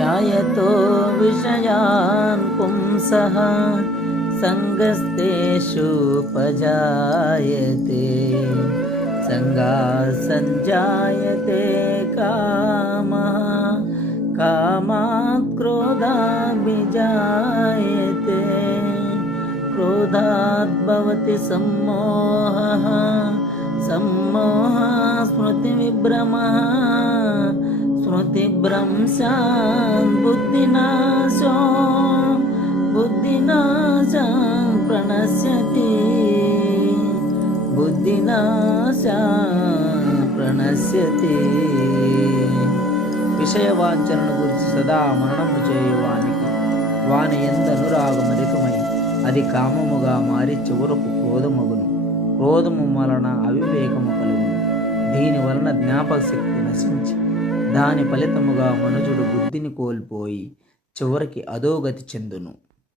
ध्यायतो विषयान् पुंसः सङ्गस्तेषुपजायते संगात् संजायते कामः कामात् क्रोधाभिजायते क्रोधात् भवति सम्मोहः सम्मोहात् स्मृतिविभ्रमः स्मृतिभ्रंशात् बुद्धिनाशो बुद्धिनाशात् प्रणश्यति बुद्धिनाशात् प्रणश्यति విషయవాంఛనను గురించి సదా మరణము చేయువానికి వాని యందు అనురాగమధికమై అది కామముగా మారి చివరకు క్రోధమగును. క్రోధము వలన అవివేకము కలుగును. దీని వలన జ్ఞాపక శక్తి నశించి దాని ఫలితముగా మనుజుడు బుద్ధిని కోల్పోయి చివరికి అధోగతి చెందును.